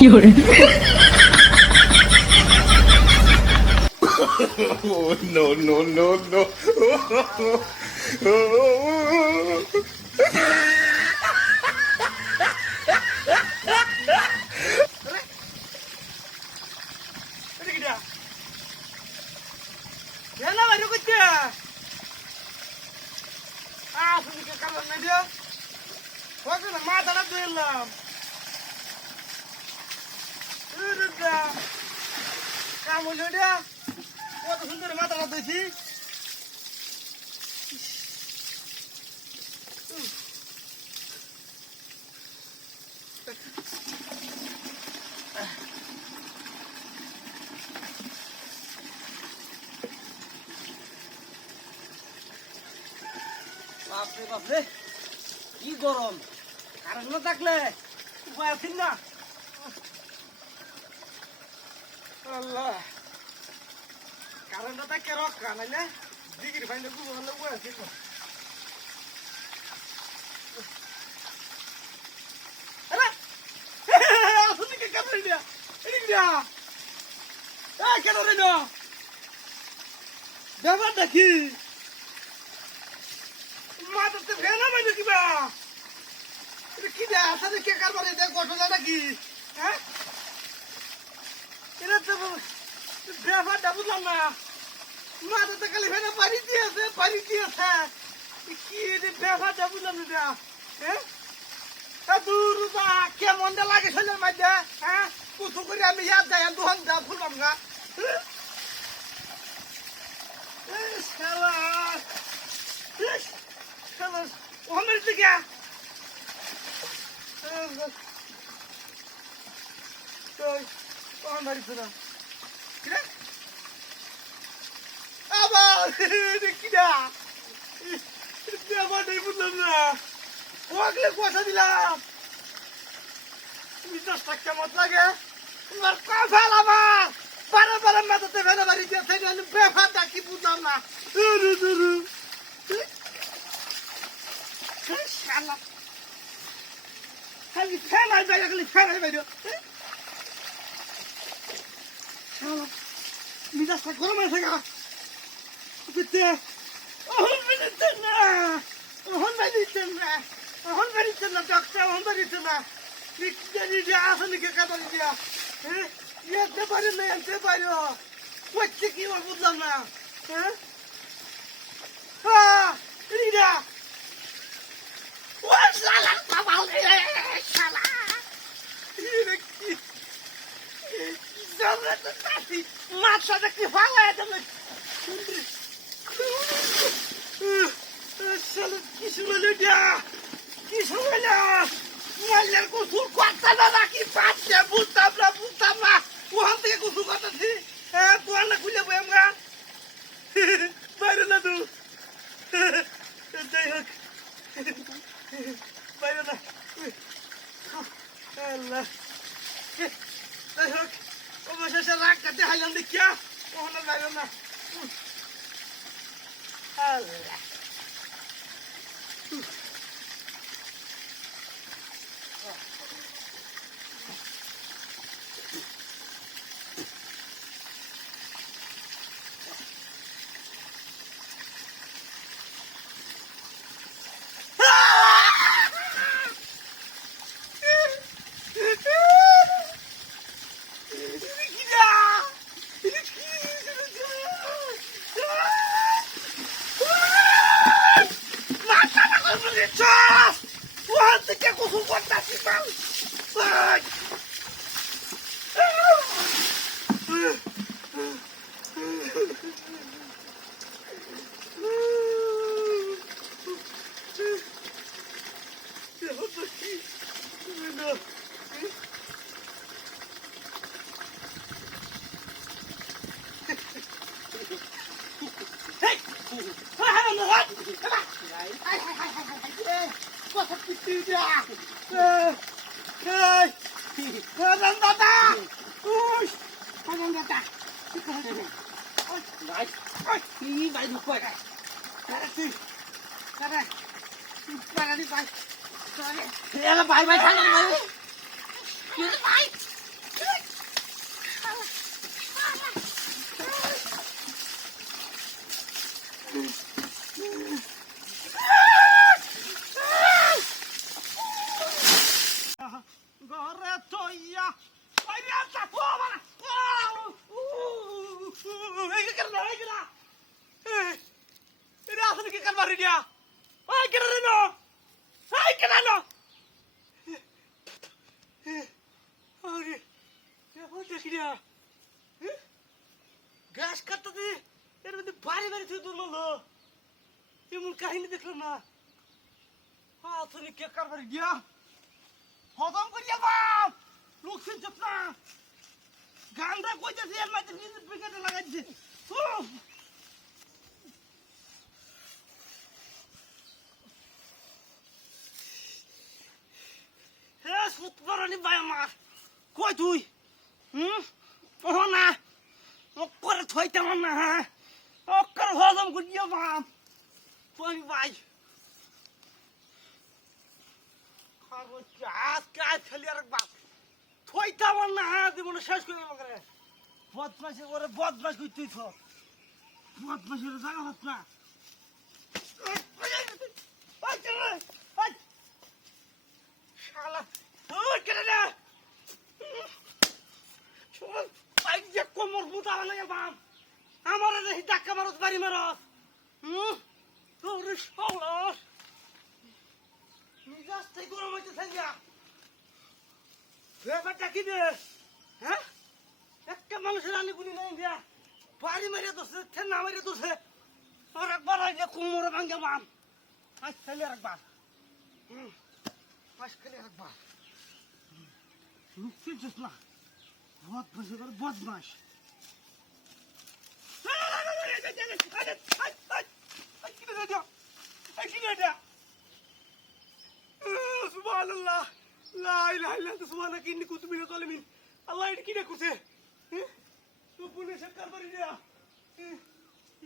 有人，Oh, no, no, no, no. என்ன வரு குச்சி சுதிக்க கலர் நடியா ஓகே மாத்தாட போயிடலாம் কাম হইল এটা কত সুন্দর মাথাটা দিয়েছি বাপরে বাপরে কি গরম কারেন্ট না থাকলে উপায় আছে না আল্লাহ কারেন্টটা তাকে রক্ষা নাইলে ডিগ্রি ফাইন্ডে খুব ভালো উপায় আছে আসলে কে কারেন্ট দিয়া এদিক দিয়া কেন রে না ব্যাপারটা কি মাথাতে ফেনা বাইরে কিবা কি দেয় আসলে কে কারবার এটা ঘটনাটা কি হ্যাঁ এটা তো ব্যাপারটা বুঝলাম না মাথাতে খালি ফেনা পানি দিয়েছে কি রে ব্যাপারটা বুঝলাম না হ্যাঁ দূর কেমন লাগে শরীরের মধ্যে হ্যাঁ কুচু করে আমি ইয়াদ যাই দুহান দা ফুলবাম গা ওমের দিকে আবার কিনা ব্যাপারটাই বুঝলাম না ওকে পয়সা দিলাম 50 টাকা কেমন লাগে তোমার কফাল আমার বারে বারে মাথাতে ফেলে বাড়ি দিয়েছে ব্যাপারটা কি বুঝলাম না খালি ফেলাই বাইরে খালি ফেলাই বাইরে মিজাজটা গরম হয়েছে গা অহন বেরিয়েছেন না ডক্টর অহন বেরিয়েছেন না আসলে কে কাদারি দিয়া এতে পারে না এতে পারে করছে কি বুঝলাম না হ্যাঁ রিডা ও শালা কামাল রে শালা কি জরুরত নাহি মাথাটা কি ফালায় দেবে শালা কি শুনলে দিয়া কি শুনলে মাইলের কুসুর কথা না নাকি পাচ্ছে বুঝতাম না ওখান থেকে কুসুর কথাছি তোর না খুলে বই আমরা বাইরে না তুই যাই হোক বাইরে না আল্লাহ যাই হোক অবশেষে রাগ কাটে হাইলাম দেখিয়া ওখানে বাইরে না আল্লাহ que con su guardacimal. ¡Ay! Bye bye. সইয়া বাইরে আসা ও বাবা এই কে করলা এটা আসলে কি করবার দিয়া ওই কেন না এই কেন না আরে এ বলতে কি দিয়া গাছ কাটতে এর মধ্যে বাড়ি বাড়ি তুই দূর হলো এমন কাহিনী দেখলাম না আসলে কে করবার দিয়া হজম করিয়া বাপ লোকসেন চপনা গান্ডা কইতেছে এর মধ্যে নিজের পিকেটে লাগাইছে হে সুতরানি ভাই আমার কই তুই ও না ওকরে থইতাম না হ্যাঁ ওকর হজম করিয়া বাপ কই ভাই খাবো চাস কাজ খালি আর বাপ থইতাম না হ্যাঁ জীবনে শেষ করে গেল করে বদমাসে ওরে বদমাস করতেছ বদমাসের জায়গা হত না শালা ওই কেন না বাইক যে কোমর বুতা লাগে বাপ আমার এই ধাক্কা মারত বাড়ি মারত তোরে শালা মিজাজটাই গরম হইতেছে যা ব্যাপারটা কি রে হ্যাঁ একটা মানুষের আনি গুলি নাই দিয়া বাড়ি মেরে দোষে ঠেনা মেরে দোষে আর একবার আইলে কোমরে ভাঙ্গে বাম আজ খেলে একবার আজ খেলে একবার লুকতে যাস না বদমাস এবার বদমাস সুবহানাল্লাহ লা ইলাহা ইল্লাল্লাহ সুবহানাকা ইন্নী কুনতু মিনাজ জালিমিন আল্লাহ এটা কি করছে তো পুলিশ কারবারি দিয়া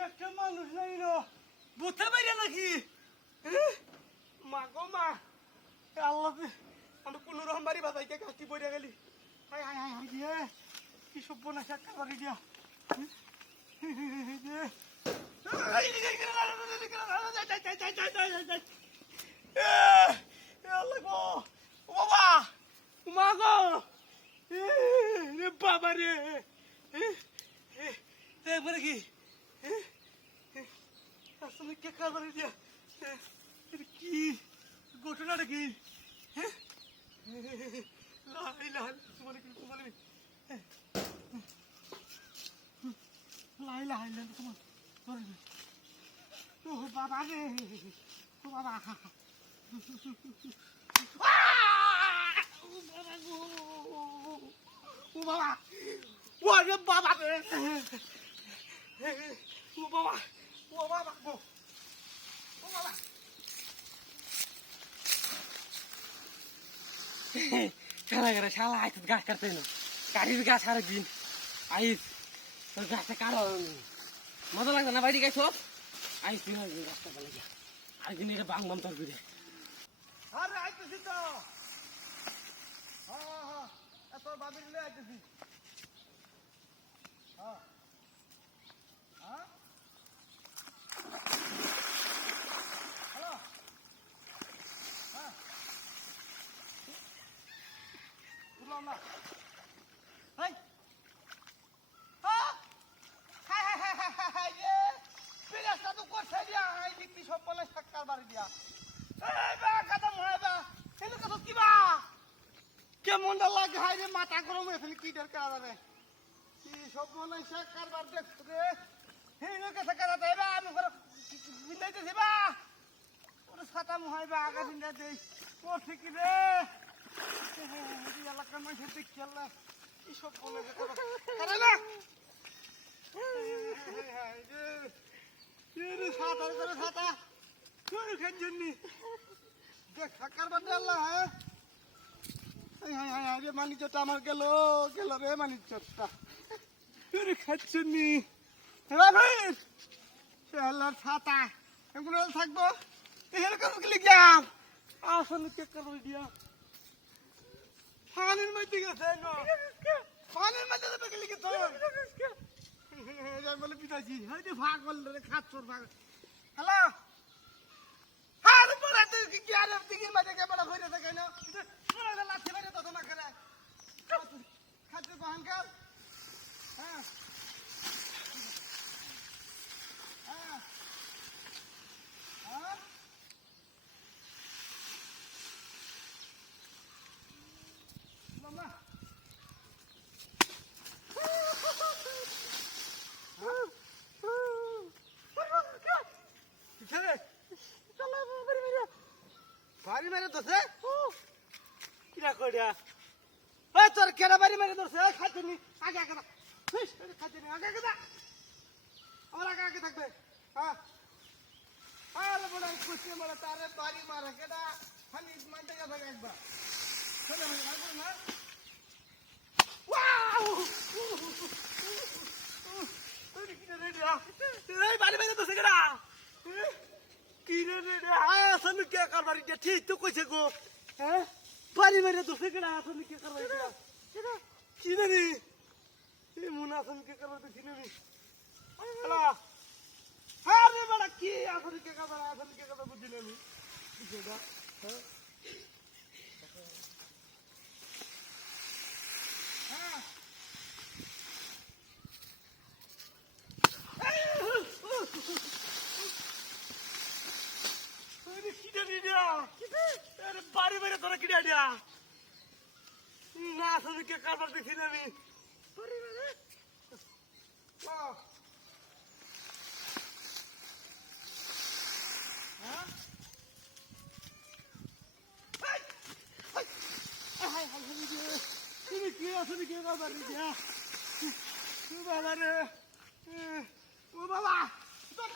একটা মানুষ নাই রে বুঝতে পারি নাকি মা গো মা আল্লাহ আমি কোন রকম বাড়ি বাজাইতে কাটি পড়ে গেলি হাই হাই হাই হাই দিয়ে কি সব বোনাস কারবারি দিয়া বাবা রে একবারে কি আসলে কে কারবারে দিয়া কি ঘটনাটা কি বাবা রে বাবা ও বাবা ওরে বাবা রে ও বাবা ও বাবা ও বাবা শালা করে শালা আইত গাছ কাটতে না গাড়ির গাছ আর দিন আইস তোর গাছটা কাটো মজা লাগবে না বাড়ি গাছ আইস দিন গাছটা ভালো গিয়া আজ দিন এটা বাং বাম তোর ঘুরে আরে আইতেছি তো হ্যাঁ তোর বাবির লে আইতেছি হ্যাঁ হ্যাঁ হ্যালো হ্যাঁ বুঝলাম না হাই পিরাসটা তো করছে দিয়া আই বিক্রি সব বলে সাক্কার বাড়ি দিয়া এই বা কাদম হয় বা এলো কত কিবা কেমনটা লাগে হাই রে মাথা গরম হয়ে ফেলি কি দরকার আরে কি সব মনে সাক্কার বার দেখছ রে হেলো কাছে কাটা দেবা আমি ঘর বিন্দাইতে দিবা ওরে ছাতা মহাই বা আগা বিন্দা দেই ও ঠিক রে এই এলাকার মানুষ দেখি আল্লাহ কি সব বলে কারে না ছাতা করে ছাতা তোর খান জন্যে দেখ সাকার বাদে আল্লাহ হ্যাঁ হাই হাই হাই রে মানিজ্যটা আমার গেল গেল রে মানিজ্যটা তোর খাচ্ছনি ভাই সে আল্লাহর ছাতা এগুলো থাকবো এরকম গেলে গিয়াম আসলে কে করবো দিয়া পানির মধ্যে গেছে পানির মধ্যে গেলে কি তোর বলে পিতাজি হয়তো ভাগ করল রে খাত তোর ভাগ হ্যালো আর বড় তুই কি আর দিকে মাঝে কে বড় হইরে থাকে না বড় লাঠি মেরে তো তোমার করে বাড়ি মেরে ধরছে খাইতে নি আগে আগে না খাইতে নি আগে আগে না আমার আগে আগে থাকবে হ্যাঁ আরে বড় খুশি মারা তারে বাড়ি মারা কেডা খালি মানতে যাবে একবার চলে মানে ভাই না ওয়াও ওরে কি রে রে বাড়ি মেরে ধরছে কেডা কি রে রে আসলে কে করবার এটা ঠিক তো কইছে গো হ্যাঁ বাড়ি মেরে ধরছে কেডা আসলে কে করবার এটা কি জানি এই মুনাফিক কে করবার তো চিনি নি হ্যালো আরে বড় কি আসলে কে করবার বুঝি না আমি বুঝিনা হ্যাঁ হ্যাঁ আরে কি জানি না আরে বাড়ি মেরে ধরে কি জানি না আসলে কে করবার দেখি না আমি বাড়ি মেরে তুমি কি আসলে কি করবার দিয়া বাবা রে ও বাবা তোর